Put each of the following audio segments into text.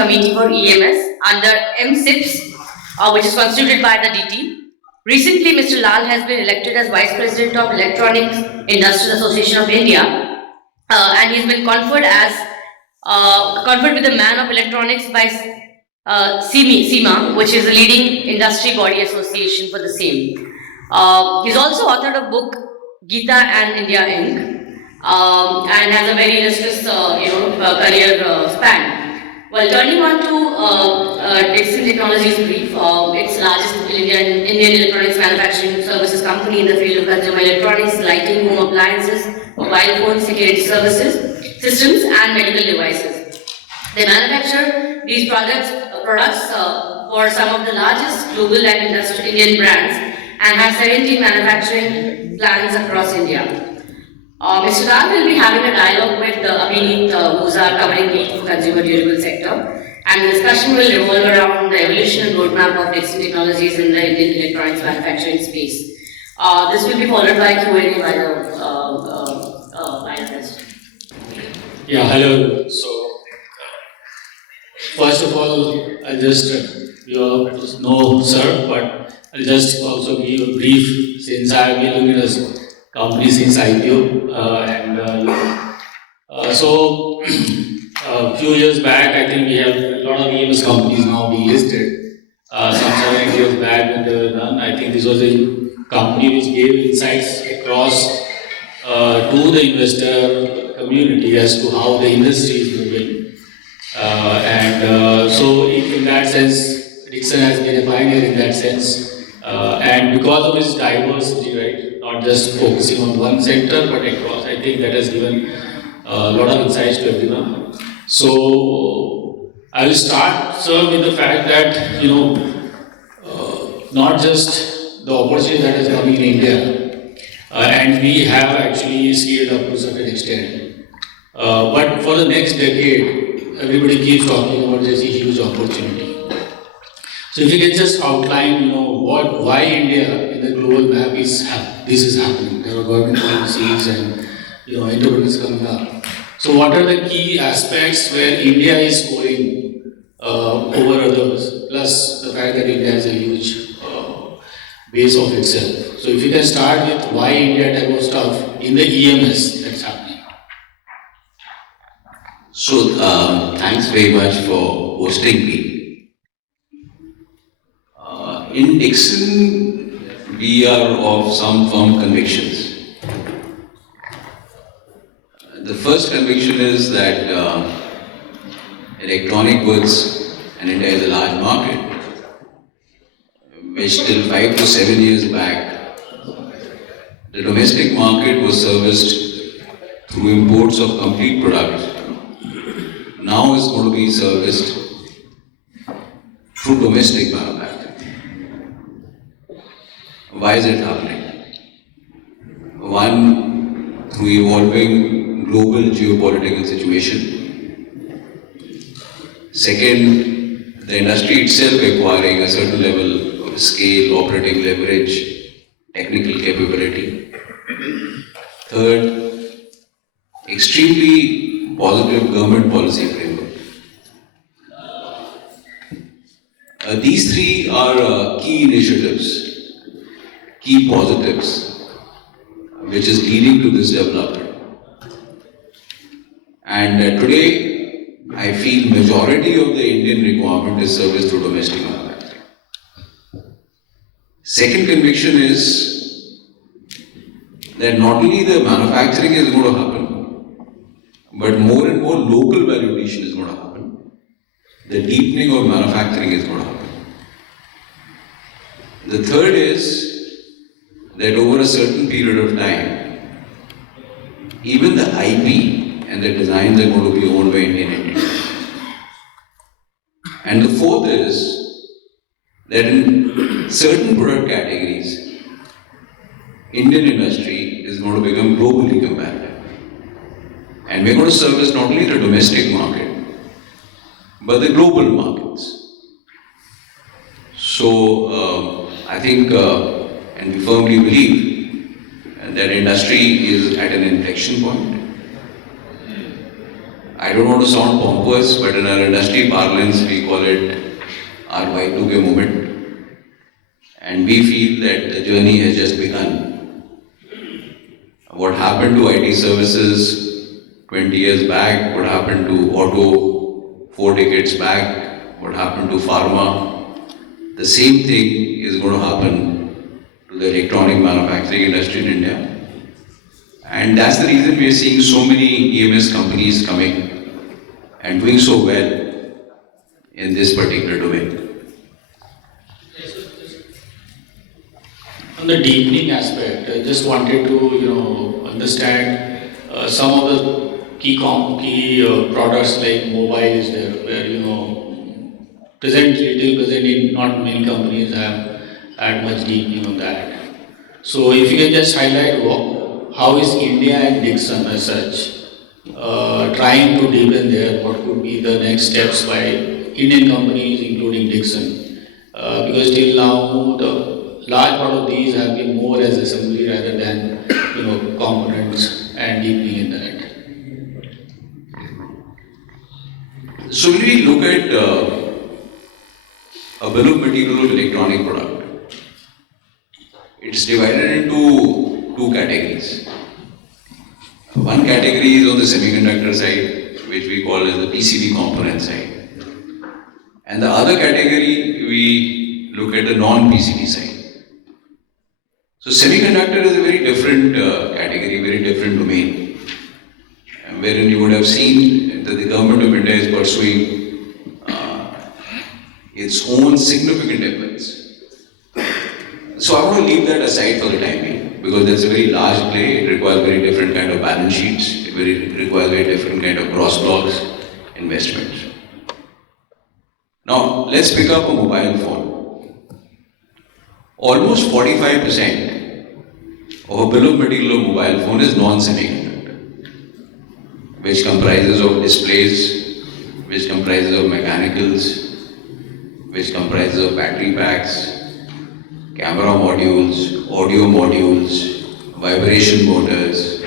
Committee for EMS under MSIPS, which is constituted by the DT. Recently, Mr. Lall has been elected as Vice President of Electronics Industrial Association of India, and he's been conferred with the Man of Electronics by SEMA, which is the leading industry body association for the same. He's also authored a book, Gita and India Inc., and has a very illustrious, career span. Well, turning on to Dixon Technologies brief, its largest Indian electronics manufacturing services company in the field of consumer electronics, lighting, home appliances, mobile phones, security services, systems, and medical devices. They manufacture these products for some of the largest global and industrial Indian brands and have 17 manufacturing plants across India. Mr. Lall will be having a dialogue with Abhineet, who's our covering lead for consumer durable sector, and the discussion will revolve around the evolution and roadmap of Dixon Technologies in the Indian electronics manufacturing space. This will be followed by Q&A by the panelists. Yeah, hello. So, first of all, I just, you all know, sir, but I'll just also give a brief since I have been looking at this company since IPO. So, a few years back, I think we have a lot of EMS companies now being listed. Some 7-8 years back when they were done, I think this was a company which gave insights across to the investor community as to how the industry is moving. So in that sense, Dixon has been a pioneer in that sense. And because of its diversity, right, not just focusing on one sector, but across, I think that has given a lot of insights to everyone. So I will start, sir, with the fact that, not just the opportunity that is coming in India, and we have actually scaled up to a certain extent. But for the next decade, everybody keeps talking about this huge opportunity. So if you can just outline, why India in the global map this is happening. There are government policies and entrepreneurs coming up. So what are the key aspects where India is scoring over others? Plus the fact that India has a huge base of itself. So if you can start with why India type of stuff in the EMS that's happening. So thanks very much for hosting me. In Dixon, we are of some firm convictions. The first conviction is that electronic goods, and India is a large market, which till 5 to 7 years back, the domestic market was serviced through imports of complete products. Now it's going to be serviced through domestic manufacturing. Why is it happening? One, through evolving global geopolitical situation. Second, the industry itself acquiring a certain level of scale, operating leverage, technical capability. Third, extremely positive government policy framework. These three are key initiatives, key positives, which is leading to this development. And today, I feel majority of the Indian requirement is serviced through domestic manufacturing. Second conviction is that not only the manufacturing is going to happen, but more and more local value addition is going to happen. The deepening of manufacturing is going to happen. The third is that over a certain period of time, even the IP and the designs are going to be owned by Indian entities. And the fourth is that in certain product categories, Indian industry is going to become globally competitive. And we're going to service not only the domestic market, but the global markets. So, I think and we firmly believe that industry is at an inflection point. I I don't want to sound pompous, but in our industry parlance, we call it our Y2K moment. And we feel that the journey has just begun. What happened to IT services 20 years back, what happened to auto 4 decades back, what happened to pharma, the same thing is going to happen to the electronic manufacturing industry in India. And that's the reason we are seeing so many EMS companies coming and doing so well in this particular domain. On the deepening aspect, I just wanted to understand some of the key products like mobile is there, where present in not many companies have had much deepening on that. So if you can just highlight how is India and Dixon as such trying to deepen there, what could be the next steps by Indian companies including Dixon, because till now the large part of these have been more as assembly rather than components and deepening in that. So when we look at a bill of material of electronic product, it's divided into two categories. One category is on the semiconductor side, which we call as the PCB component side. And the other category, we look at the non-PCB side. So semiconductor is a very different category, very different domain, wherein you would have seen that the government of India is pursuing its own significant efforts. So I want to leave that aside for the time being, because that's a very large play. It requires very different kind of balance sheets. It requires very different kind of gross blocks investment. Now let's pick up a mobile phone. Almost 45% of a bill of material of mobile phone is non-semiconductor, which comprises of displays, which comprises of mechanicals, which comprises of battery packs, camera modules, audio modules, vibration motors,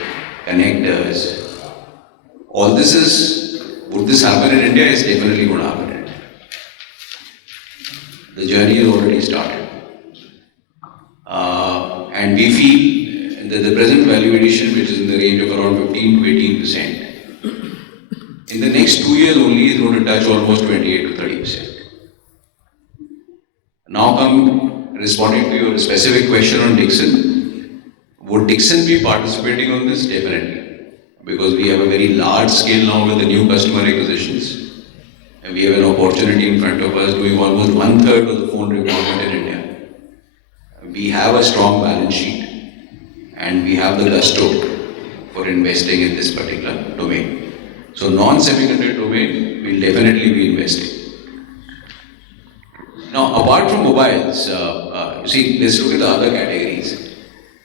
connectors. All this would this happen in India? It's definitely going to happen in India. The journey has already started. And we feel that the present value addition, which is in the range of around 15 to 18%, in the next 2 years only is going to touch almost 28 to 30%. Now come responding to your specific question on Dixon. Would Dixon be participating on this? Definitely. Because we have a very large scale now with the new customer acquisitions. And we have an opportunity in front of us doing almost 1/3 of the phone requirement in India. We have a strong balance sheet and we have the gusto for investing in this particular domain. So non-semiconductor domain, we'll definitely be investing. Now apart from mobiles, you see, let's look at the other categories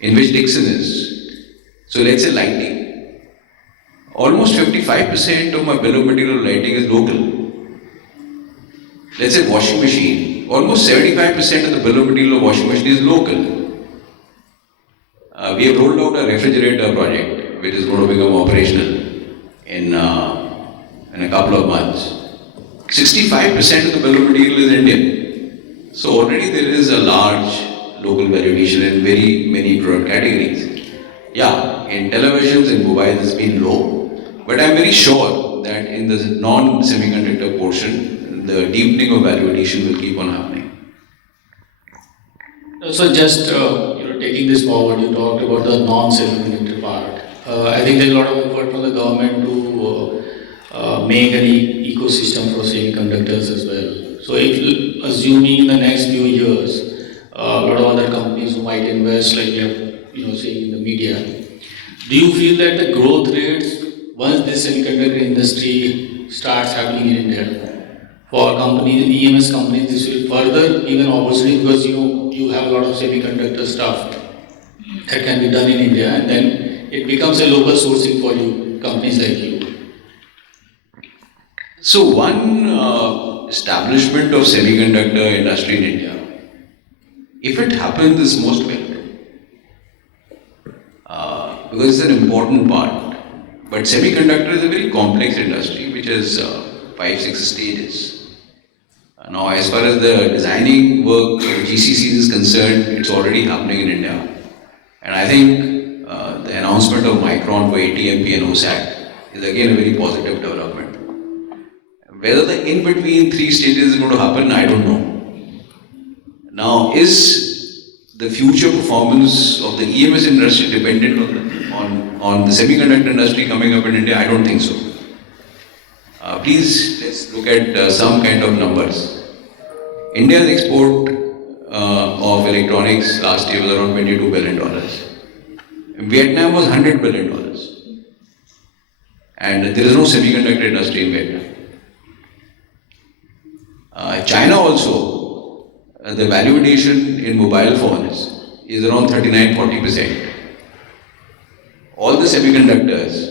in which Dixon is. So let's say lighting. Almost 55% of my bill of material lighting is local. Let's say washing machine. Almost 75% of the bill of material of washing machine is local. We have rolled out a refrigerator project which is going to become operational in a couple of months. 65% of the bill of material is Indian. So already there is a large local value addition in very many product categories. Yeah, in televisions and mobiles it's been low, but I'm very sure that in the non-semiconductor portion, the deepening of value addition will keep on happening. So just taking this forward, you talked about the non-semiconductor part. I think there's a lot of effort from the government to make an ecosystem for semiconductors as well. So if assuming in the next few years, a lot of other companies who might invest, like we have seeing in the media, do you feel that the growth rates, once this semiconductor industry starts happening in India, for companies, EMS companies, this will further give an opportunity, because you have a lot of semiconductor stuff that can be done in India, and then it becomes a local sourcing for you, companies like you. So one establishment of semiconductor industry in India, if it happens, is most welcome, because it's an important part But semiconductor is a very complex industry which has 5-6 stages. Now, as far as the designing work of GCCs is concerned, it's already happening in India. And I think the announcement of Micron for ATMP and OSAT is again a very positive development. Whether the in-between 3 stages is going to happen, I don't know. Now, is the future performance of the EMS industry dependent on the semiconductor industry coming up in India? I don't think so. Please, let's look at some kind of numbers. India's export of electronics last year was around $22 billion. Vietnam was $100 billion. And there is no semiconductor industry in Vietnam. China also, the value addition in mobile phones is around 39-40%. All the semiconductors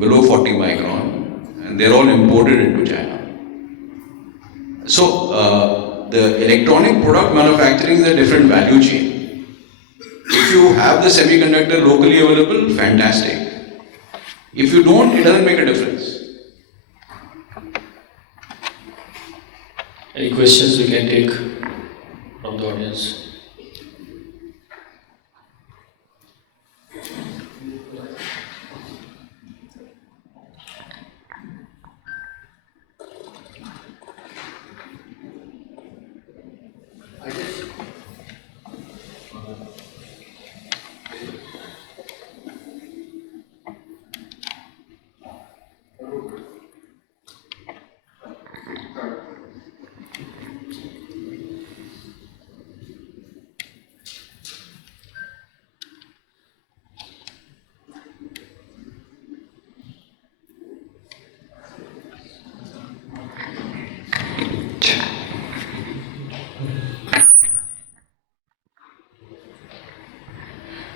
below 40 micron, and they're all imported into China. So, the electronic product manufacturing is a different value chain. If you have the semiconductor locally available, fantastic. If you don't, it doesn't make a difference. Any questions we can take from the audience?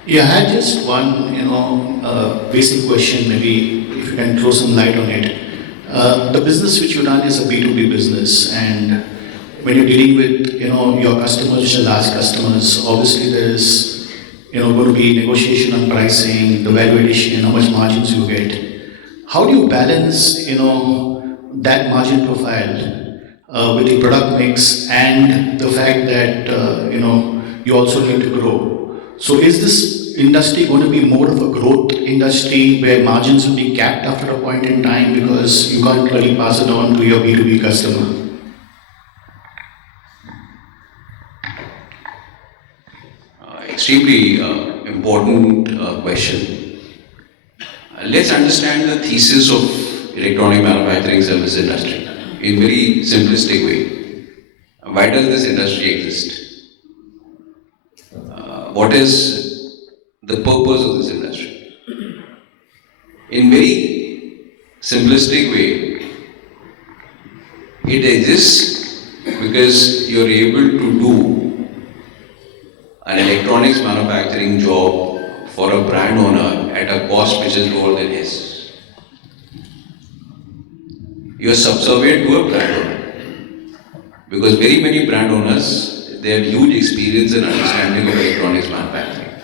Yeah, I had just one, basic question, maybe if you can throw some light on it. The business which you run is a B2B business, and when you're dealing with, your customers, which are large customers, obviously there is, going to be negotiation on pricing, the value addition, how much margins you get. How do you balance, that margin profile with the product mix and the fact that, you also need to grow? So is this industry going to be more of a growth industry where margins will be capped after a point in time because you can't really pass it on to your B2B customer? Extremely important question. Let's understand the thesis of electronic manufacturing service industry in very simplistic way. Why does this industry exist? What is the purpose of this industry? In very simplistic way, it exists because you're able to do an electronics manufacturing job for a brand owner at a cost which is lower than his. You're subservient to a brand owner because very many brand owners, they have huge experience and understanding of electronics manufacturing.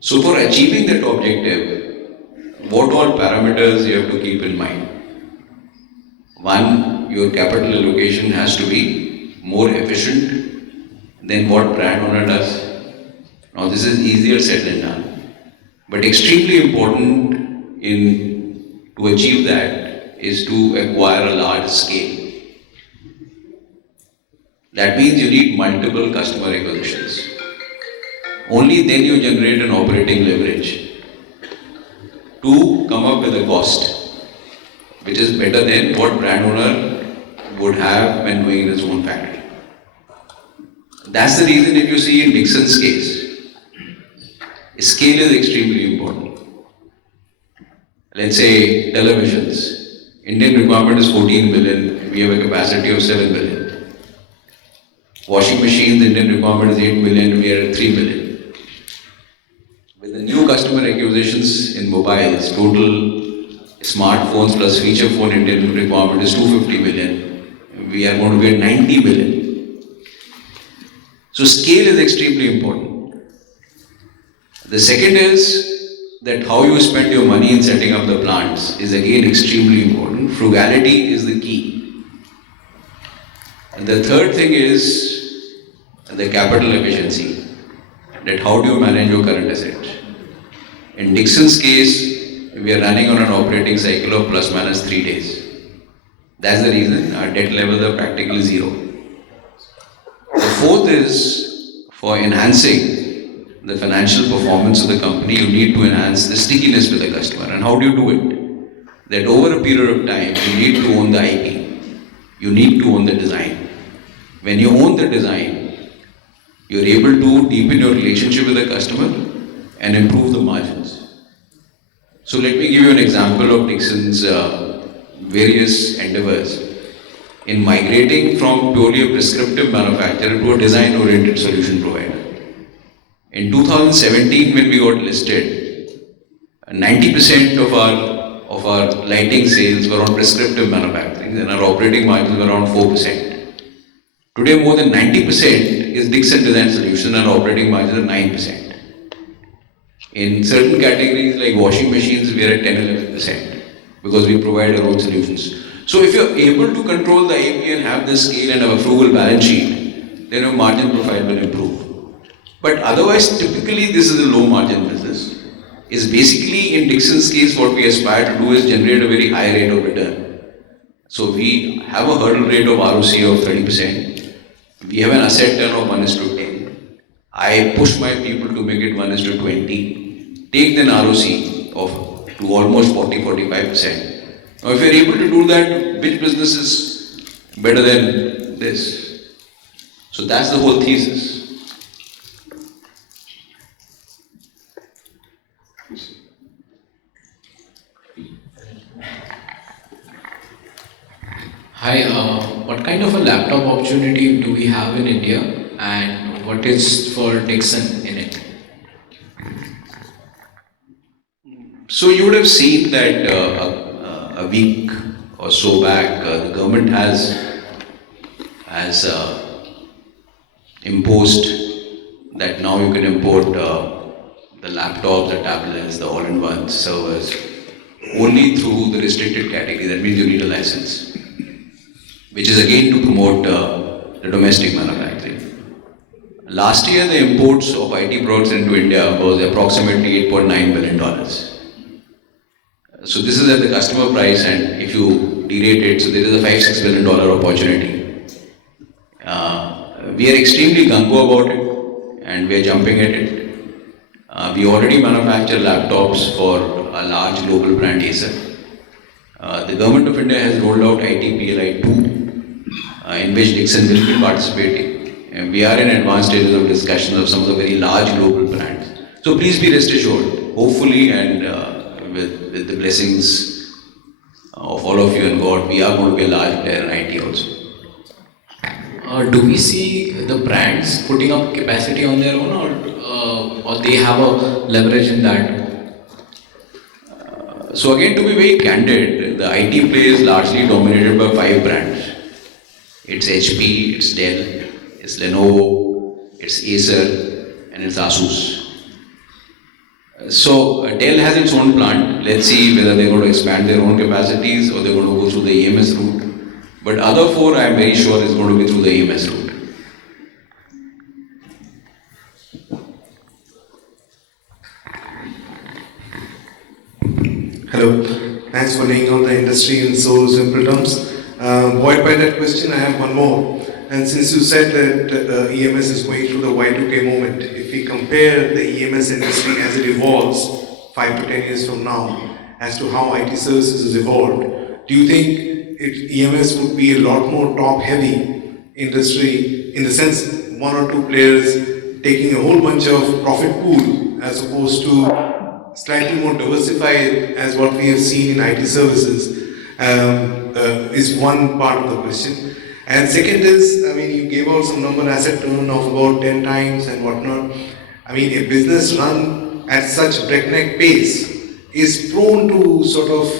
So for achieving that objective, what all parameters you have to keep in mind? One, your capital allocation has to be more efficient than what brand owner does. Now this is easier said than done, but extremely important to achieve that is to acquire a large scale. That means you need multiple customer acquisitions. Only then you generate an operating leverage to come up with a cost which is better than what brand owner would have when doing his own factory. That's the reason if you see in Dixon's case, scale is extremely important. Let's say televisions. Indian requirement is 14 billion, we have a capacity of 7 billion. Washing machines, Indian requirement is 8 billion, we are at 3 billion. With the new customer acquisitions in mobiles, total smartphones plus feature phone Indian requirement is 250 billion. We are going to be at 90 billion. So scale is extremely important. The second is that how you spend your money in setting up the plants is again extremely important. Frugality is the key. And the third thing is the capital efficiency. That how do you manage your current assets? In Dixon's case, we are running on an operating cycle of plus minus 3 days. That's the reason our debt levels are practically zero. The fourth is for enhancing the financial performance of the company, you need to enhance the stickiness with the customer. And how do you do it? That over a period of time, you need to own the IP. You need to own the design. When you own the design, you're able to deepen your relationship with the customer and improve the margins. So let me give you an example of Dixon's various endeavors in migrating from purely a prescriptive manufacturer to a design-oriented solution provider. In 2017, when we got listed, 90% of our lighting sales were on prescriptive manufacturing and our operating margins were around 4%. Today, more than 90% is Dixon Design Solution and operating margins are 9%. In certain categories like washing machines, we are at 10-11% because we provide our own solutions. So if you're able to control the IP and have the scale and have a frugal balance sheet, then your margin profile will improve. But otherwise, typically this is a low margin business. It's basically in Dixon's case, what we aspire to do is generate a very high rate of return. So we have a hurdle rate of ROC of 30%. We have an asset turn of 1:10. I push my people to make it 1:20. Take then ROC of to almost 40-45%. Now if you're able to do that, which business is better than this? So that's the whole thesis. Hi, what kind of a laptop opportunity do we have in India and what is for Dixon in it? So you would have seen that a week or so back, the government has imposed that now you can import the laptops, the tablets, the all-in-one servers only through the restricted category. That means you need a license, which is again to promote the domestic manufacturing. Last year, the imports of IT products into India was approximately $8.9 billion. So this is at the customer price, and if you derate it, so there is a $5-6 billion opportunity. We are extremely gung-ho about it, and we are jumping at it. We already manufacture laptops for a large global brand, Acer. The government of India has rolled out IT PLI 2, in which Dixon will be participating. And we are in advanced stages of discussions of some of the very large global brands. So please be rest assured, hopefully, and with the blessings of all of you and God, we are going to be a large player in IT also. Do we see the brands putting up capacity on their own or they have a leverage in that? So again, to be very candid, the IT play is largely dominated by 5 brands. It's HP, it's Dell, it's Lenovo, it's Acer, and it's Asus. So Dell has its own plant. Let's see whether they're going to expand their own capacities or they're going to go through the EMS route. But other 4, I'm very sure is going to be through the EMS route. Hello, thanks for laying out the industry in so simple terms. Buoyed by that question, I have one more. And since you said that EMS is going through the Y2K moment, if we compare the EMS industry as it evolves 5 to 10 years from now, as to how IT services has evolved, do you think EMS would be a lot more top-heavy industry in the sense 1 or 2 players taking a whole bunch of profit pool as opposed to slightly more diversified as what we have seen in IT services is one part of the question. And second is, I mean, you gave out some number asset turn of about 10 times and whatnot. I mean, a business run at such breakneck pace is prone to sort of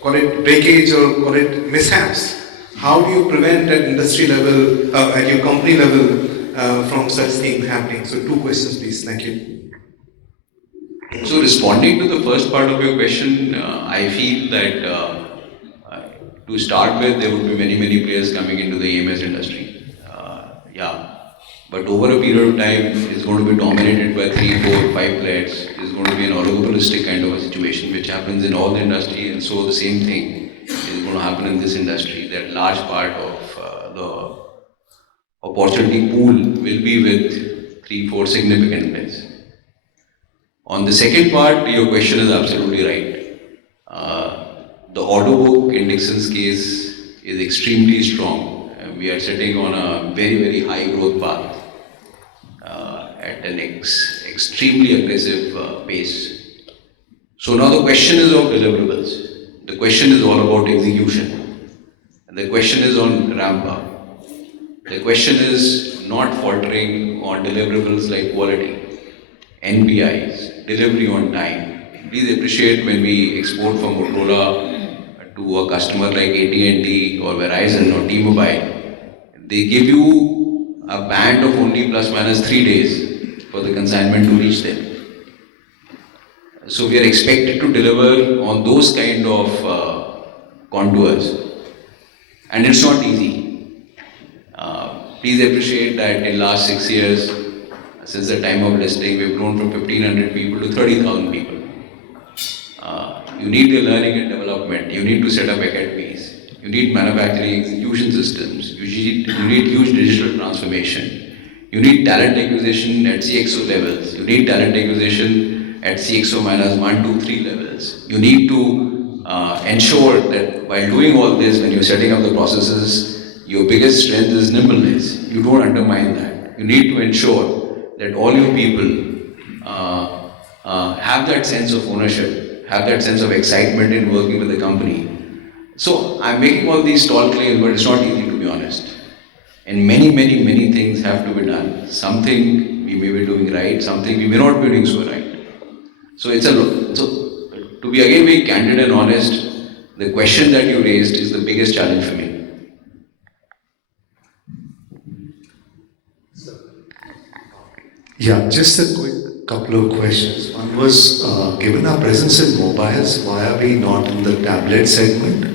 call it breakage or call it mishaps. How do you prevent at industry level, at your company level, from such things happening? So 2 questions, please. Thank you. So responding to the first part of your question, I feel that to start with, there would be many players coming into the EMS industry. Yeah, but over a period of time, it's going to be dominated by 3, 4, 5 players. It's going to be an oligopolistic kind of a situation, which happens in all the industry, and so the same thing is going to happen in this industry. That large part of the opportunity pool will be with 3, 4 significant players. On the second part, your question is absolutely right. The order book in Dixon's case is extremely strong. We are sitting on a very high growth path at an extremely aggressive pace. So now the question is of deliverables. The question is all about execution. And the question is on ramp up. The question is not faltering on deliverables like quality. NPIs, delivery on time. Please appreciate when we export from Motorola to a customer like AT&T or Verizon or T-Mobile, they give you a band of only plus minus 3 days for the consignment to reach them. So we are expected to deliver on those kind of contours, and it's not easy. Please appreciate that in last 6 years, since the time of listing, we've grown from 1,500 people to 30,000 people. You need the learning and development. You need to set up academies. You need manufacturing execution systems. You need huge digital transformation. You need talent acquisition at CXO levels. You need talent acquisition at CXO minus 1, 2, 3 levels. You need to ensure that while doing all this, when you're setting up the processes, your biggest strength is nimbleness. You don't undermine that. You need to ensure that all your people have that sense of ownership, have that sense of excitement in working with the company. So I'm making all these tall claims, but it's not easy, to be honest. And many things have to be done. Something we may be doing right, something we may not be doing so right. So so to be again very candid and honest, the question that you raised is the biggest challenge for me. Yeah, just a quick couple of questions. One was, given our presence in mobiles, why are we not in the tablet segment?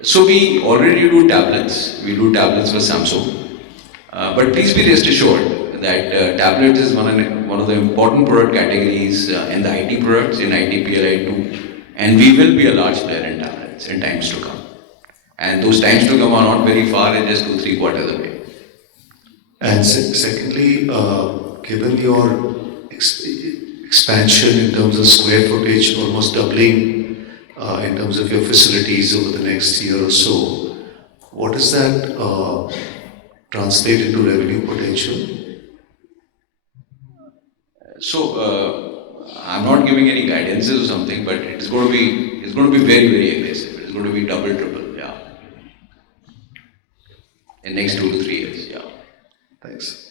So we already do tablets. We do tablets for Samsung. But please be rest assured that tablets is one of the important product categories in the IT products, in IT PLI too. And we will be a large player in tablets in times to come. And those times to come are not very far, in just 2-3 quarters away. And secondly, given your expansion in terms of square footage, almost doubling in terms of your facilities over the next year or so, what does that translate into revenue potential? So I'm not giving any guidances or something, but it's going to be very aggressive. It's going to be double, triple, yeah. In next 2 to 3 years, yeah. Thanks.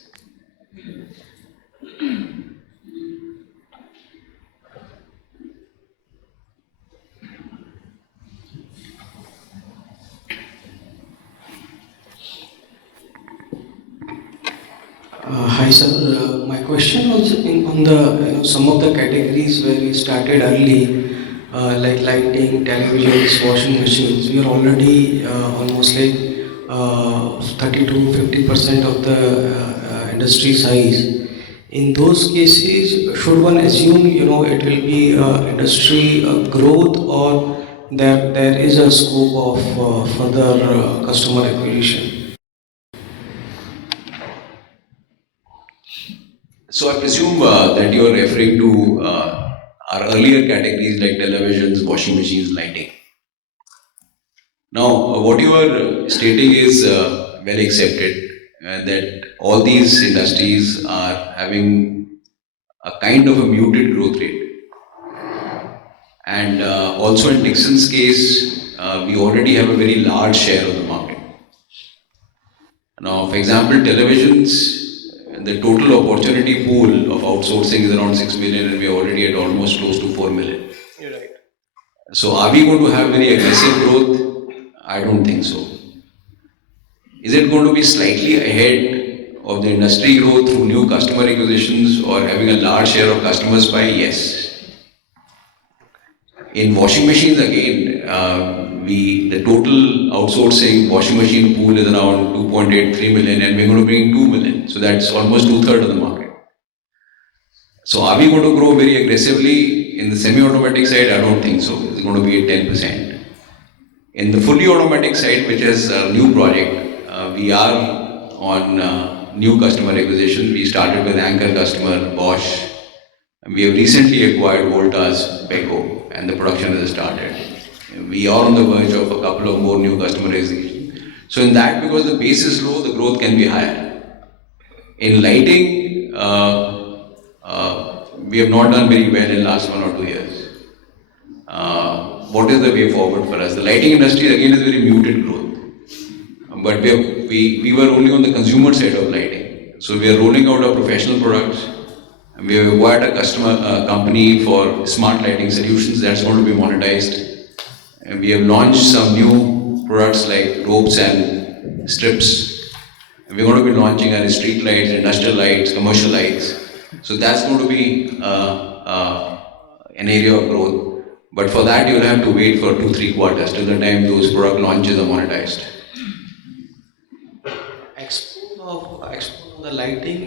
Hi sir, my question was on the some of the categories where we started early, like lighting, televisions, washing machines. We are already almost like 30 to 50% of the industry size. In those cases, should one assume it will be industry growth, or there is a scope of further customer acquisition? So I presume that you are referring to our earlier categories like televisions, washing machines, lighting. Now, what you are stating is well accepted, that all these industries are having a kind of a muted growth rate. And also in Dixon's case, we already have a very large share of the market. Now, for example, televisions, the total opportunity pool of outsourcing is around 6 million, and we are already at almost close to 4 million. You're right. So are we going to have very aggressive growth? I don't think so. Is it going to be slightly ahead of the industry growth through new customer acquisitions or having a large share of customers by? Yes. In washing machines again, the total outsourcing washing machine pool is around 2.83 million and we're going to bring 2 million. So that's almost 2/3 of the market. So are we going to grow very aggressively in the semi-automatic side? I don't think so. It's going to be at 10%. In the fully automatic side, which is a new project, we are on new customer acquisition. We started with anchor customer Bosch. We have recently acquired Volta's Beko and the production has started. We are on the verge of a couple of more new customer acquisitions. So in that, because the base is low, the growth can be higher. In lighting, we have not done very well in last 1 or 2 years. What is the way forward for us? The lighting industry again is very muted growth. But we were only on the consumer side of lighting. So we are rolling out our professional products. We have acquired a company for smart lighting solutions that's going to be monetized. And we have launched some new products like ropes and strips. And we're going to be launching our street lights, industrial lights, commercial lights. So that's going to be an area of growth. But for that, you'll have to wait for 2-3 quarters till the time those product launches are monetized. Export of the lighting,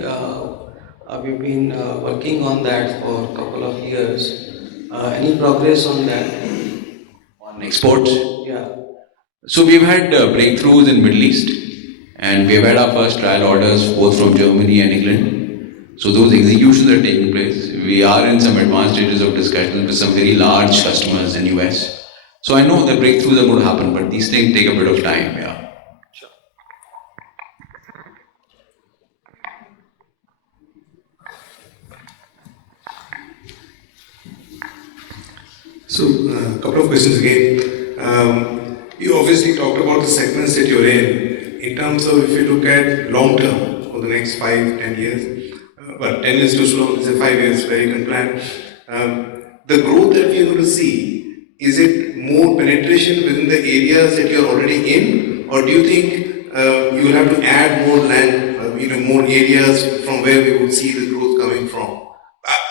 we've been working on that for a couple of years. Any progress on that? On exports, Yeah. so we've had breakthroughs in Middle East, and we've had our first trial orders both from Germany and England. So those executions are taking place. We are in some advanced stages of discussions with some very large customers in US. So I know the breakthroughs are going to happen, but these things take a bit of time. Yeah. So, a couple of questions again. You obviously talked about the segments that you're in. In terms of if you look at long term, for the next 5-10 years, but 10 years too slow, say 5 years, very good plan. The growth that we're going to see, is it more penetration within the areas that you're already in, or do you think you will have to add more land, more areas from where we would see the growth coming from?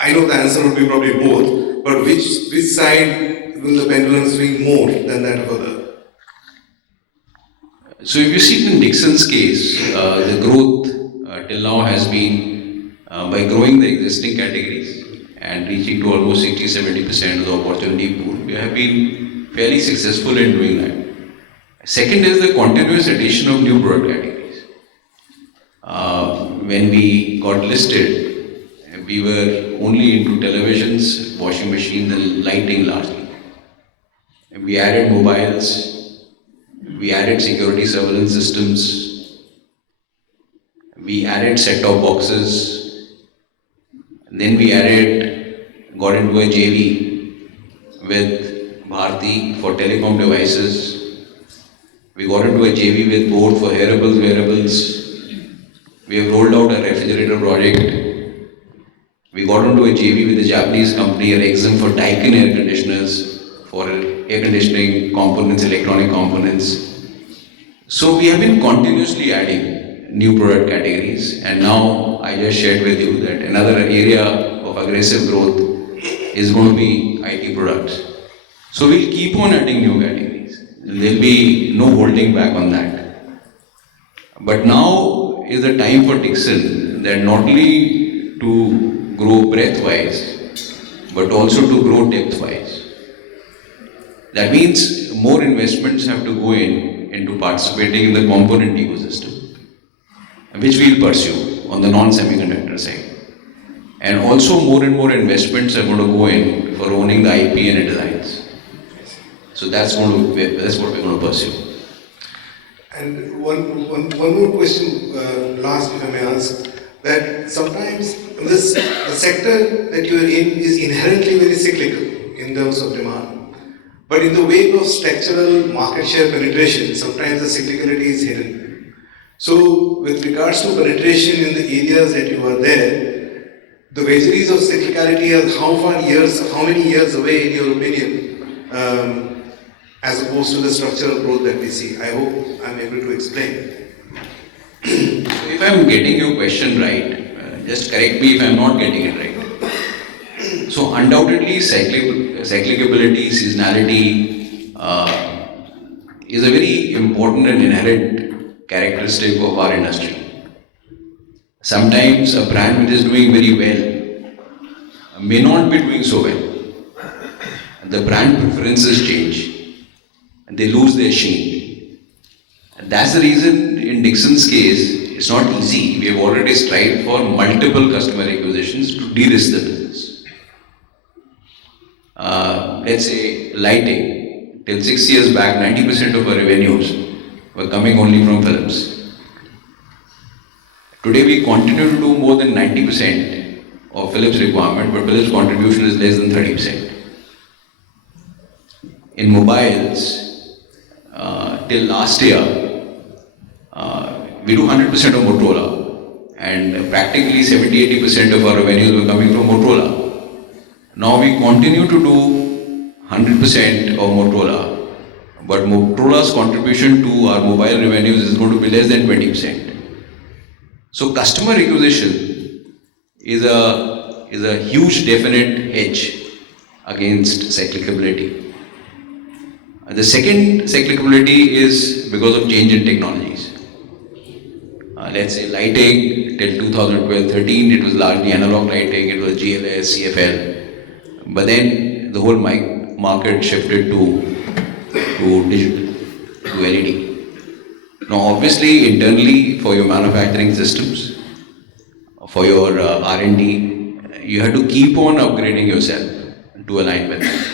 I know the answer would be probably both, but which side will the pendulum swing more than that of other? So if you see in Dixon's case, the growth till now has been by growing the existing categories and reaching to almost 60-70% of the opportunity pool. We have been fairly successful in doing that. Second is the continuous addition of new product categories. When we got listed, we were only into televisions, washing machines and lighting largely. We added mobiles, we added security surveillance systems, we added set-top boxes, then we got into a JV with Bharti for telecom devices. We got into a JV with Board for wearables. We have rolled out a refrigerator project. We got into a JV with a Japanese company, Rexam, for Daikin air conditioners, for air conditioning components, electronic components. So we have been continuously adding new product categories, and now I just shared with you that another area of aggressive growth is going to be IT products. So we'll keep on adding new categories. There'll be no holding back on that. But now is the time for Dixon that not only to grow breadth-wise, but also to grow depth-wise. That means more investments have to go into participating in the component ecosystem, which we'll pursue on the non-semiconductor side. And also more and more investments are going to go in for owning the IP and designs. So that's what we're going to pursue. And one more question, last if I may ask, that sometimes the sector that you are in is inherently very cyclical in terms of demand. But in the wake of structural market share penetration, sometimes the cyclicality is hidden. So with regards to penetration in the areas that you are there, the vagaries of cyclicality are how many years away in your opinion, as opposed to the structural growth that we see. I hope I'm able to explain. If I'm getting your question right, just correct me if I'm not getting it right. So undoubtedly, cyclicability, seasonality is a very important and inherent characteristic of our industry. Sometimes a brand which is doing very well may not be doing so well. The brand preferences change and they lose their sheen. And that's the reason in Dixon's case, it's not easy. We have already strived for multiple customer acquisitions to de-risk the business. Let's say lighting, till 6 years back, 90% of our revenues were coming only from films. Today we continue to do more than 90% of Philips requirement, but Philips contribution is less than 30%. In mobiles, till last year, we do 100% of Motorola, and practically 70-80% of our revenues were coming from Motorola. Now we continue to do 100% of Motorola, but Motorola's contribution to our mobile revenues is going to be less than 20%. So customer acquisition is a huge definite hedge against cyclicability. The second cyclicability is because of change in technologies. Let's say lighting, till 2012-13, it was largely analog lighting, it was GLS, CFL. But then the whole market shifted to digital, to LED. Now obviously internally for your manufacturing systems, for your R&D, you have to keep on upgrading yourself to align with that.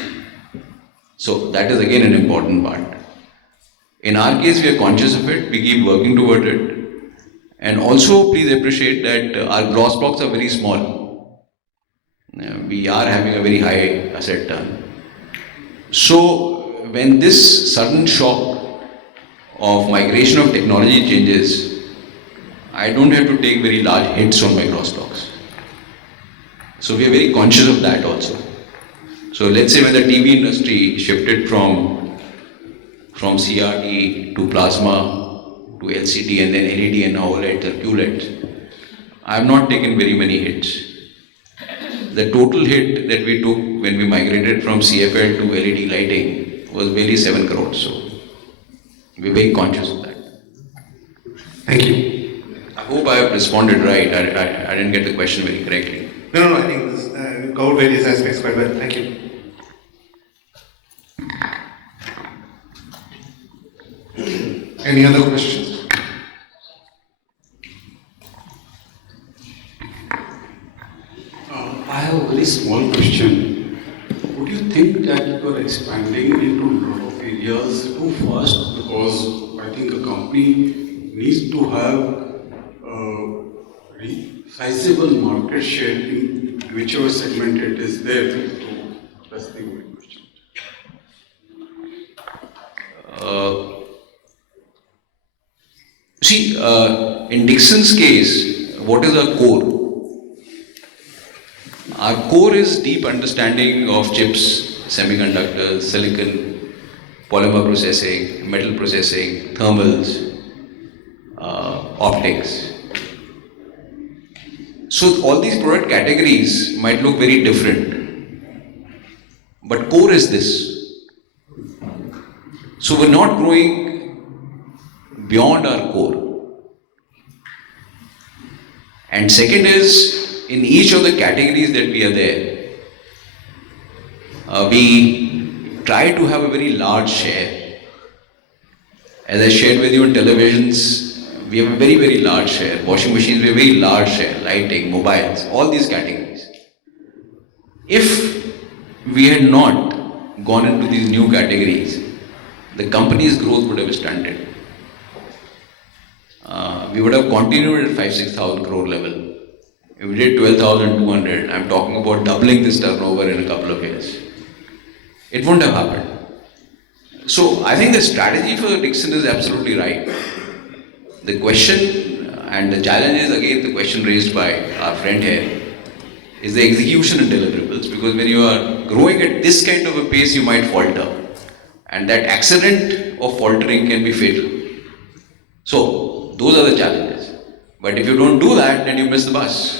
So that is again an important part. In our case, we are conscious of it, we keep working toward it. And also please appreciate that our gross blocks are very small. We are having a very high asset turn. So when this sudden shock of migration of technology changes, I don't have to take very large hits on my gross blocks. So we are very conscious of that also. So let's say when the TV industry shifted from CRT to plasma to LCD and then LED and now OLED or QLED, I have not taken very many hits. The total hit that we took when we migrated from CFL to LED lighting was barely 7 crores. So we're very conscious of that. Thank you. I hope I have responded right. I didn't get the question very correctly. No, I think this covered various aspects quite well. Thank you. Any other questions? I have a very small question. Would you think that you are expanding into a lot of areas too fast? Because I think a company needs to have sizable market share in whichever segment it is there. So that's the only question. In Dixon's case, what is our core? Our core is deep understanding of chips, semiconductors, silicon, polymer processing, metal processing, thermals, optics. So all these product categories might look very different, but core is this. So we're not growing beyond our core. And second is, in each of the categories that we are there, we try to have a very large share. As I shared with you on televisions, we have a very, very large share. Washing machines, we have a very large share. Lighting, mobiles, all these categories. If we had not gone into these new categories, the company's growth would have stunted. We would have continued at 5,000-6,000 crore level. If we did 12,200, I'm talking about doubling this turnover in a couple of years. It wouldn't have happened. So I think the strategy for Dixon is absolutely right. The question and the challenge is again the question raised by our friend here is the execution and deliverables, because when you are growing at this kind of a pace you might falter, and that accident of faltering can be fatal. So those are the challenges. But if you don't do that, then you miss the bus.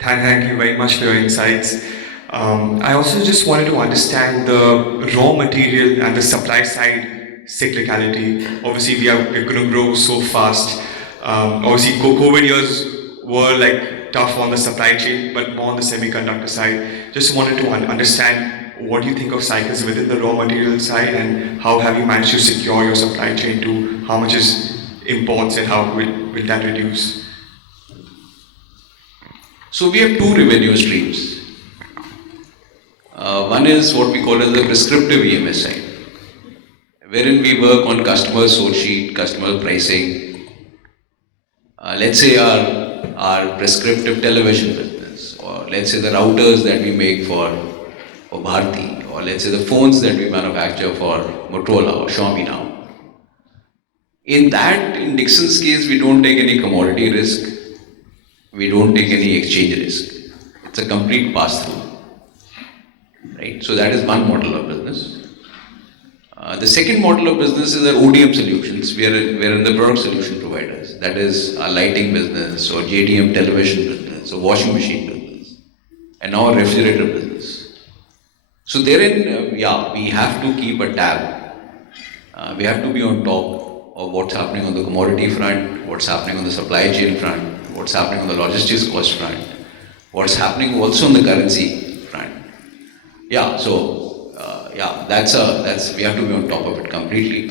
Thank you very much for your insights. I also just wanted to understand the raw material and the supply side cyclicality. Obviously, we're going to grow so fast. Obviously, COVID years were like tough on the supply chain, but more on the semiconductor side. Just wanted to understand what you think of cycles within the raw material side, and how have you managed to secure your supply chain to how much is imports and how will that reduce? So we have two revenue streams. One is what we call as the prescriptive EMS side, wherein we work on customer source sheet, customer pricing. Let's say our prescriptive television business, or let's say the routers that we make for Bharti, or let's say the phones that we manufacture for Motorola or Xiaomi now. In Dixon's case, we don't take any commodity risk. We don't take any exchange risk. It's a complete pass-through, right? So that is one model of business. The second model of business is our ODM solutions. We are in the product solution providers. That is our lighting business, or JDM television business, or washing machine business, and now our refrigerator business. So therein, we have to keep a tab. We have to be on top of what's happening on the commodity front, what's happening on the supply chain front, what's happening on the logistics cost front, what's happening also on the currency front. That's we have to be on top of it completely.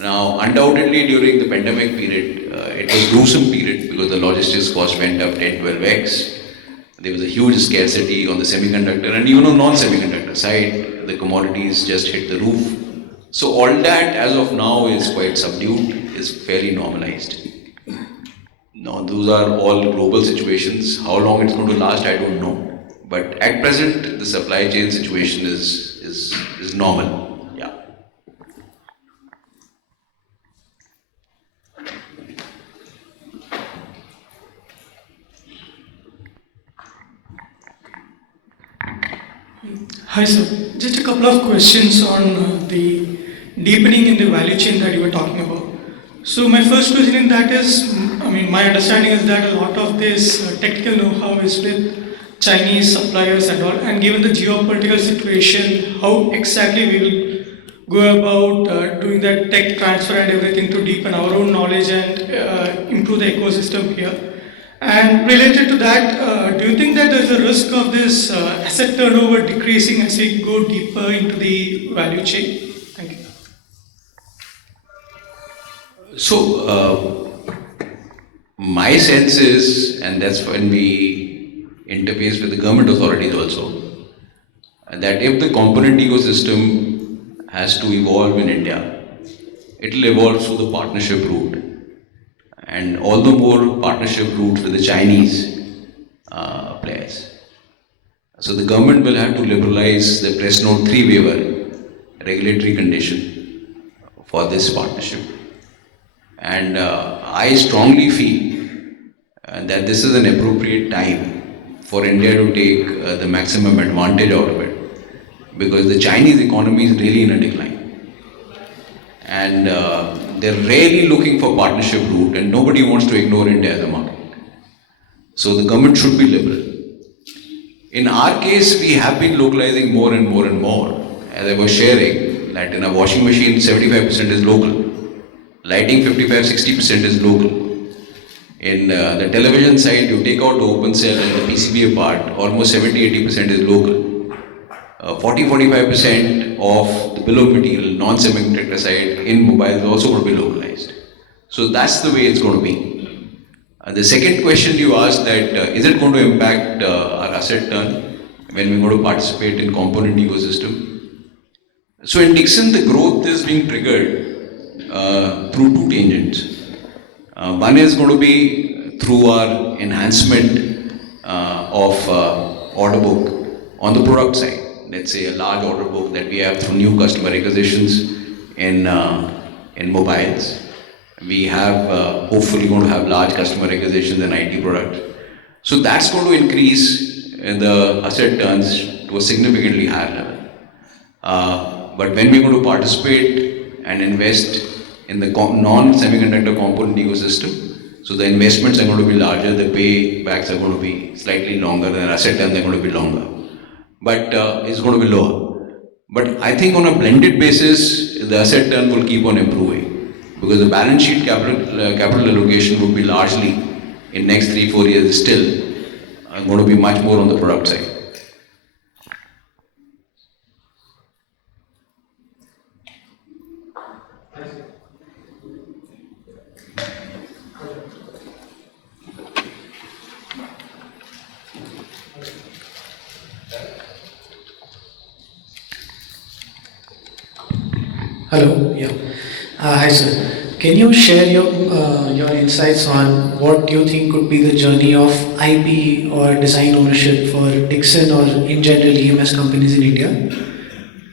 Now, undoubtedly during the pandemic period, it was a gruesome period because the logistics cost went up 10-12x. There was a huge scarcity on the semiconductor, and even on non-semiconductor side, the commodities just hit the roof. So all that as of now is quite subdued, is fairly normalized. Now, those are all global situations. How long it's going to last, I don't know. But at present, the supply chain situation is normal. Yeah. Hi sir, just a couple of questions on the deepening in the value chain that you were talking about. So my first question in that is, my understanding is that a lot of this technical know-how is with Chinese suppliers and all, and given the geopolitical situation, how exactly we will go about doing that tech transfer and everything to deepen our own knowledge and improve the ecosystem here? And related to that, do you think that there is a risk of this asset turnover decreasing as we go deeper into the value chain? Thank you. So, my sense is, and that's when we interface with the government authorities also, that if the component ecosystem has to evolve in India, it will evolve through the partnership route. And all the more partnership route with the Chinese players. So the government will have to liberalize the Press Note 3 waiver regulatory condition for this partnership. And I strongly feel that this is an appropriate time for India to take the maximum advantage out of it, because the Chinese economy is really in a decline. And they're really looking for partnership route, and nobody wants to ignore India as a market. So the government should be liberal. In our case, we have been localizing more and more and more. As I was sharing, that in a washing machine, 75% is local. Lighting, 55-60% is local. In the television side, you take out the open cell and the PCBA part, almost 70-80% is local. 40-45% of the bill of material, non-semiconductor side, in mobile is also going to be localized. So that's the way it's going to be. The second question you asked, that is it going to impact our asset turn when we're going to participate in component ecosystem? So in Dixon, the growth is being triggered through two tangents. One is going to be through our enhancement of order book on the product side. Let's say a large order book that we have through new customer acquisitions in mobiles. We have hopefully going to have large customer acquisitions in IT products. So that's going to increase the asset turns to a significantly higher level. But when we're going to participate and invest in the non-semiconductor component ecosystem, so the investments are going to be larger, the paybacks are going to be slightly longer, the asset turns are going to be longer. But it's going to be lower. But I think on a blended basis, the asset turn will keep on improving because the balance sheet capital allocation would be largely in next 3-4 years still going to be much more on the product side. Hello, yeah. Hi, sir. Can you share your insights on what you think could be the journey of IP or design ownership for Dixon or in general EMS companies in India?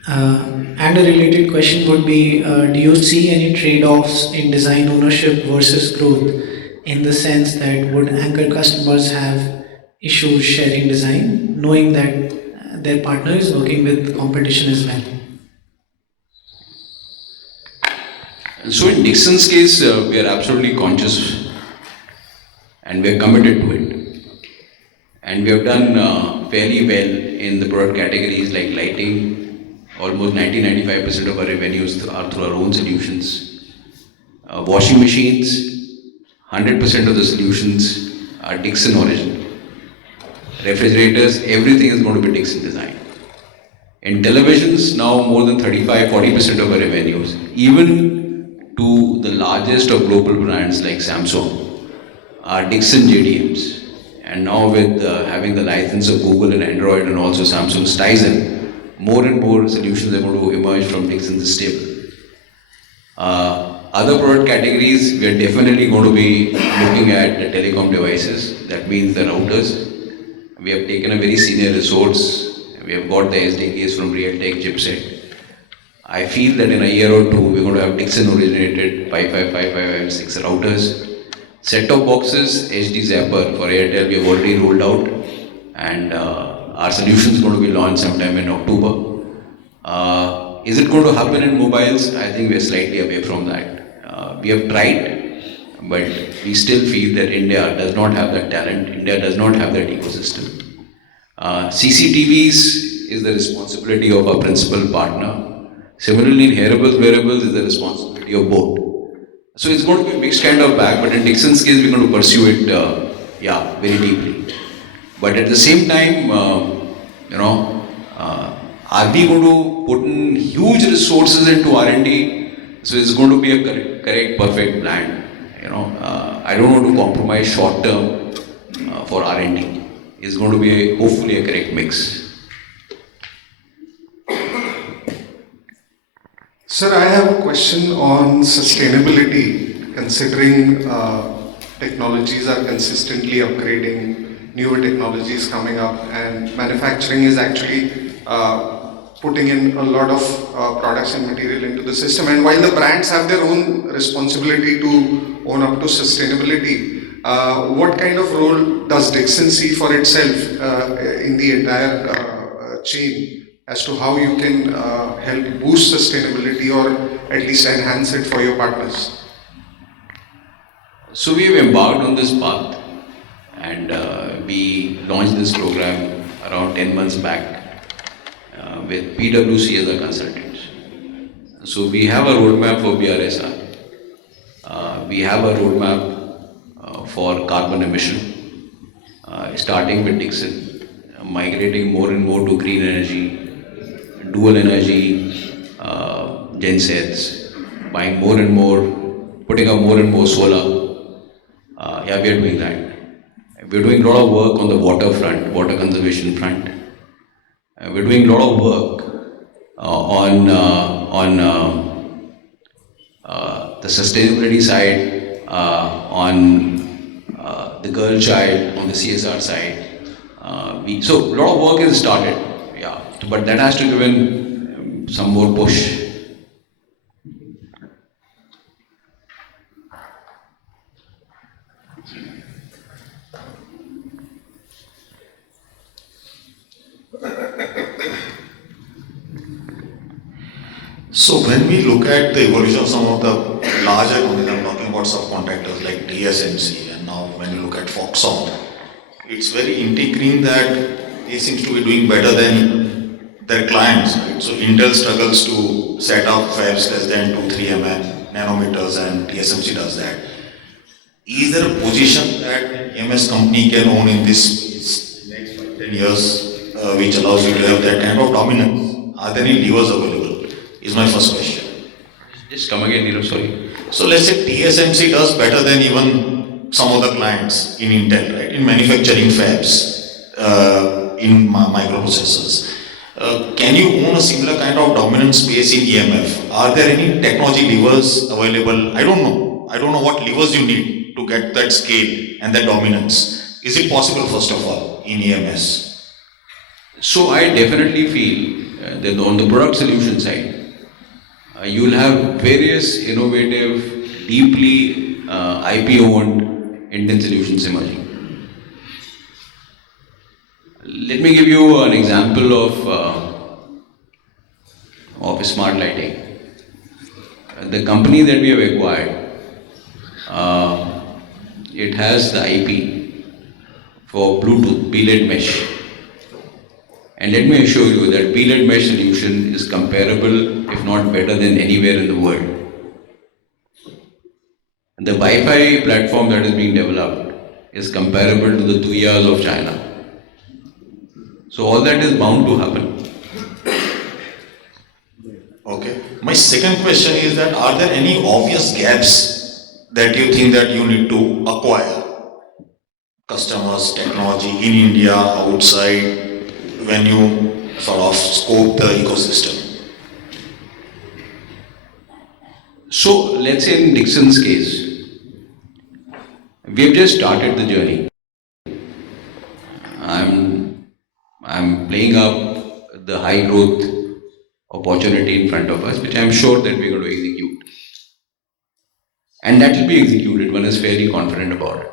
And a related question would be, do you see any trade-offs in design ownership versus growth in the sense that would anchor customers have issues sharing design, knowing that their partner is working with competition as well? So in Dixon's case, we are absolutely conscious and we are committed to it. And we have done fairly well in the product categories like lighting. Almost 90-95% of our revenues are through our own solutions. Washing machines, 100% of the solutions are Dixon origin. Refrigerators, everything is going to be Dixon design. In televisions, now more than 35-40% of our revenues, even to the largest of global brands like Samsung, are Dixon JDMs. And now with having the license of Google and Android and also Samsung's Tizen, more and more solutions are going to emerge from Dixon's stable. Other product categories, we are definitely going to be looking at the telecom devices. That means the routers. We have taken a very senior resource. We have got the SDKs from Realtek chipset. I feel that in a year or two, we're going to have Dixon originated 55556 routers. Set-top boxes, HD Zapper for Airtel, we have already rolled out. And our solution is going to be launched sometime in October. Is it going to happen in mobiles? I think we are slightly away from that. We have tried, but we still feel that India does not have that talent. India does not have that ecosystem. CCTVs is the responsibility of our principal partner. Similarly, in wearables is the responsibility of both. So it's going to be a mixed kind of bag, but in Dixon's case, we're going to pursue it, very deeply. But at the same time, are we going to put in huge resources into R&D? So it's going to be a correct, perfect blend. I don't want to compromise short term for R&D. It's going to be hopefully a correct mix. Sir, I have a question on sustainability, considering technologies are consistently upgrading, newer technologies coming up, and manufacturing is actually putting in a lot of products and material into the system. And while the brands have their own responsibility to own up to sustainability, what kind of role does Dixon see for itself in the entire chain? As to how you can help boost sustainability or at least enhance it for your partners? So we have embarked on this path and we launched this program around 10 months back with PwC as a consultant. So we have a roadmap for BRSR. We have a roadmap for carbon emission, starting with Dixon, migrating more and more to green energy, dual energy gensets, buying more and more, putting up more and more solar. We are doing that. We're doing a lot of work on the water front, water conservation front. We're doing a lot of work on the sustainability side, on the girl child, on the CSR side. So a lot of work is started. But that has to give in some more push. when we look at the evolution of some of the larger companies, I'm talking about subcontractors like TSMC, and now when you look at Foxconn, it's very intriguing that they seem to be doing better than their clients. Right? So Intel struggles to set up fabs less than 2-3 nanometers, and TSMC does that. Is there a position that an EMS company can own in this next 5-10 years, which allows you to have that kind of dominance? Are there any levers available? Is my first question. Just come again, Neerav, sorry. So let's say TSMC does better than even some of the clients in Intel, right? In manufacturing fabs, in microprocessors. Can you own a similar kind of dominant space in EMF? Are there any technology levers available? I don't know. I don't know what levers you need to get that scale and that dominance. Is it possible, first of all, in EMS? So I definitely feel that on the product solution side, you will have various innovative, deeply IP-owned Indian solutions emerging. Let me give you an example of smart lighting. The company that we have acquired, it has the IP for Bluetooth P-LED mesh. And let me assure you that P-LED mesh solution is comparable, if not better than anywhere in the world. The Wi-Fi platform that is being developed is comparable to the Tuyas of China. So all that is bound to happen. Okay. My second question is that are there any obvious gaps that you think that you need to acquire? Customers, technology in India, outside, when you sort of scope the ecosystem? So let's say in Dixon's case, we have just started the journey. I'm playing up the high growth opportunity in front of us, which I'm sure that we're going to execute. And that will be executed, one is fairly confident about it.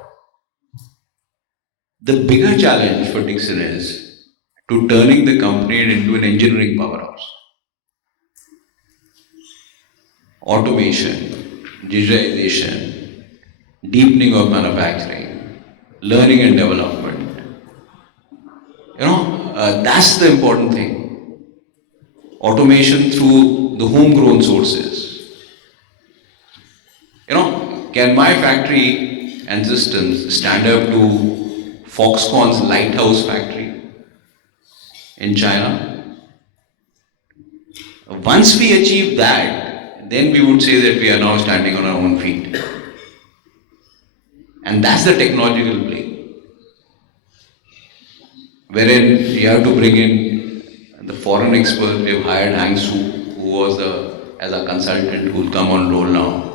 The bigger challenge for Dixon is to turning the company into an engineering powerhouse. Automation, digitization, deepening of manufacturing, learning and development. That's the important thing. Automation through the homegrown sources. Can my factory and systems stand up to Foxconn's lighthouse factory in China? Once we achieve that, then we would say that we are now standing on our own feet. And that's the technological play, wherein you have to bring in the foreign experts. We have hired Hang Su, who was as a consultant, who will come on roll now,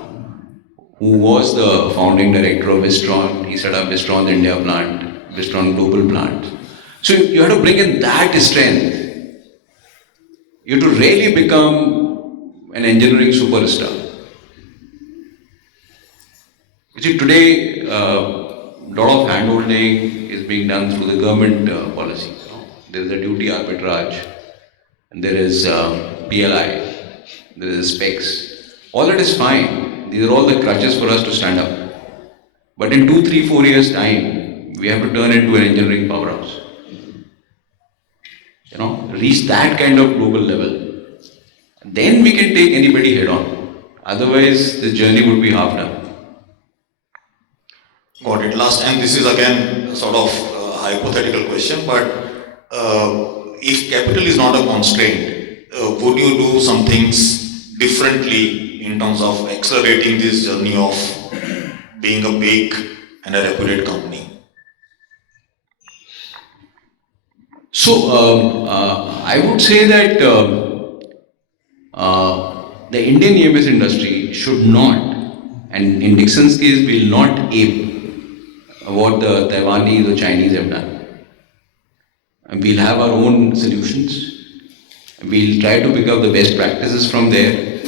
who was the founding director of Wistron. He set up Wistron India plant, Wistron global plant. So you have to bring in that strength. You have to really become an engineering superstar. You see, today, a lot of handholding is being done through the government policy. There is a duty arbitrage, and there is PLI, there is specs. All that is fine. These are all the crutches for us to stand up. But in 2, 3, 4 years' time, we have to turn into an engineering powerhouse. Reach that kind of global level. Then we can take anybody head on. Otherwise, the journey would be half done. Got it. Last time, this is again a sort of hypothetical question, but if capital is not a constraint, would you do some things differently in terms of accelerating this journey of being a big and a reputed company? So, I would say that the Indian EMS industry should not, and in Dixon's case, will not ape what the Taiwanese or Chinese have done. We'll have our own solutions. We'll try to pick up the best practices from there.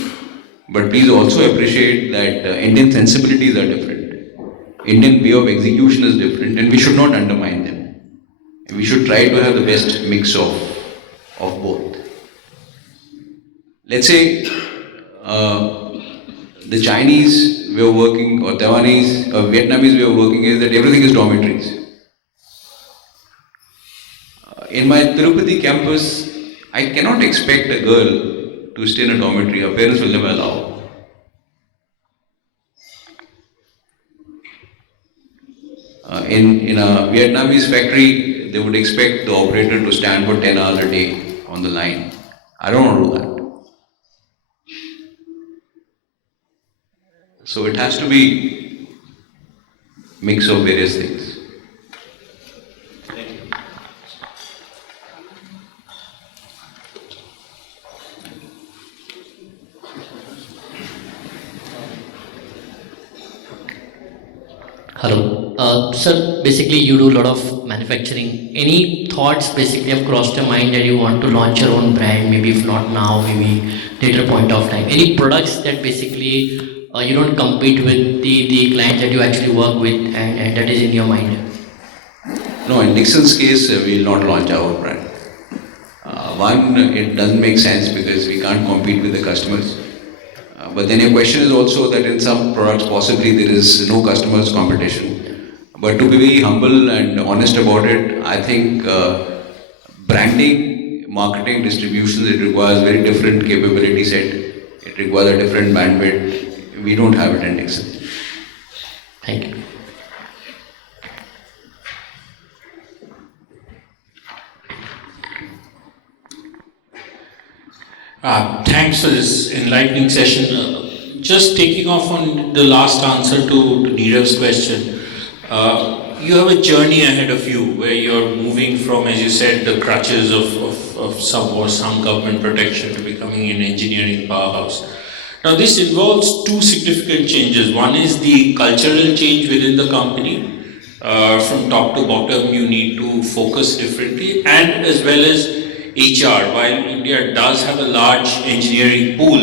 But please also appreciate that Indian sensibilities are different. Indian way of execution is different, and we should not undermine them. We should try to have the best mix of both. Let's say the Chinese way of working or Taiwanese or Vietnamese way of working is that everything is dormitories. In my Tirupati campus, I cannot expect a girl to stay in a dormitory. Her parents will never allow. In a Vietnamese factory, they would expect the operator to stand for 10 hours a day on the line. I don't want to do that. So it has to be mix of various things. Hello. Sir, basically you do a lot of manufacturing. Any thoughts basically have crossed your mind that you want to launch your own brand, maybe if not now, maybe later point of time? Any products that basically you don't compete with the clients that you actually work with and that is in your mind? No, in Dixon's case, we will not launch our brand. One, it doesn't make sense because we can't compete with the customers. But then your question is also that in some products possibly there is no customers competition. But to be very humble and honest about it, I think branding, marketing, distribution, it requires very different capability set. It requires a different bandwidth. We don't have it in Dixon. Thank you. Thanks for this enlightening session. Just taking off on the last answer to Neerav's question, you have a journey ahead of you where you're moving from, as you said, the crutches of some government protection to becoming an engineering powerhouse. Now, this involves two significant changes. One is the cultural change within the company. From top to bottom, you need to focus differently, and as well as HR. While India does have a large engineering pool,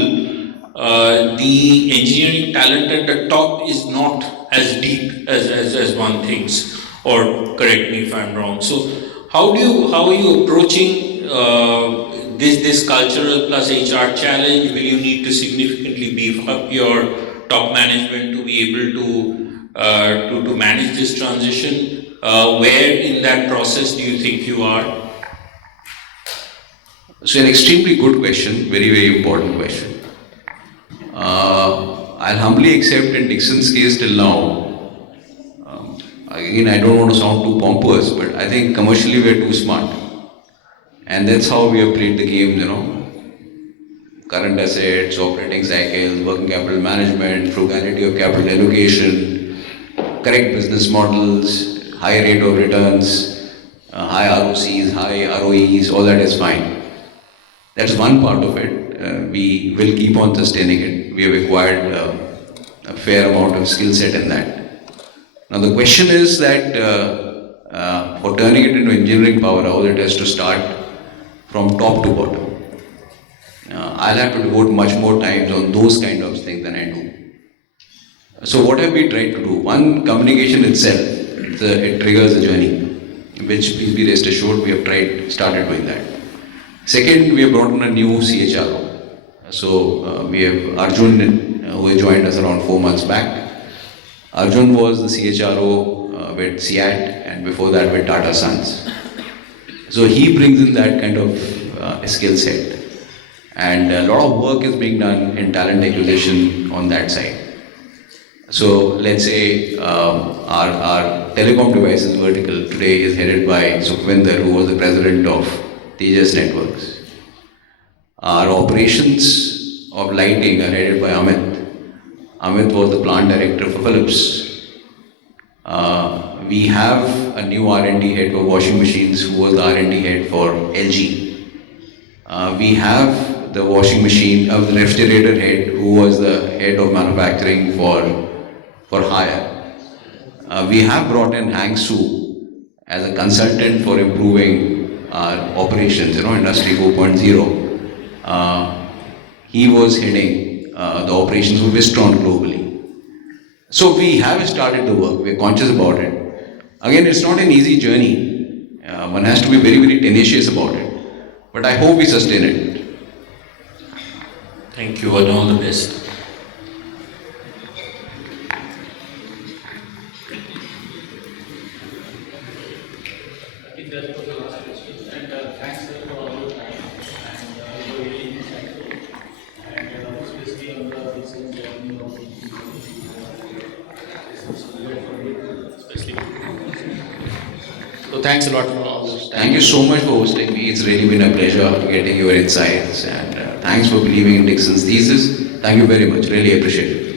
the engineering talent at the top is not as deep as one thinks. Or correct me if I'm wrong. So, how are you approaching this cultural plus HR challenge? Will you need to significantly beef up your top management to be able to manage this transition? Where in that process do you think you are? So an extremely good question, very, very important question. I'll humbly accept in Dixon's case till now, again I don't want to sound too pompous, but I think commercially we are too smart. And that's how we have played the game, current assets, operating cycles, working capital management, frugality of capital allocation, correct business models, high rate of returns, high ROCs, high ROEs, all that is fine. That's one part of it. We will keep on sustaining it. We have acquired a fair amount of skill set in that. Now the question is that for turning it into engineering powerhouse, it has to start from top to bottom. I'll have to devote much more time on those kind of things than I do. So what have we tried to do? One, communication itself, it triggers a journey, which please be rest assured we have started doing that. Second, we have brought in a new CHRO. So we have Arjun who has joined us around 4 months back. Arjun was the CHRO with SIAT and before that with Tata Sons. So he brings in that kind of skill set. And a lot of work is being done in talent acquisition on that side. So let's say our telecom devices vertical today is headed by Sukhvinder, who was the president of Tejas Networks. Our operations of lighting are headed by Amit. Amit was the plant director for Philips. We have a new R&D head for washing machines who was the R&D head for LG. We have the washing machine, the refrigerator head who was the head of manufacturing for Haier. We have brought in Hang Soo as a consultant for improving our operations, Industry 4.0. He was heading the operations for Wistron globally. So we have started the work, we're conscious about it. Again, it's not an easy journey. One has to be very, very tenacious about it. But I hope we sustain it. Thank you and all the best. I think that was the last question, and thanks sir for all your time, and you were really insightful, and especially on the recent journey of especially. So thanks a lot for all this time. Thank you so much for hosting me. It's really been a pleasure getting your insights, and thanks for believing in Dixon's thesis. Thank you very much. Really appreciate it.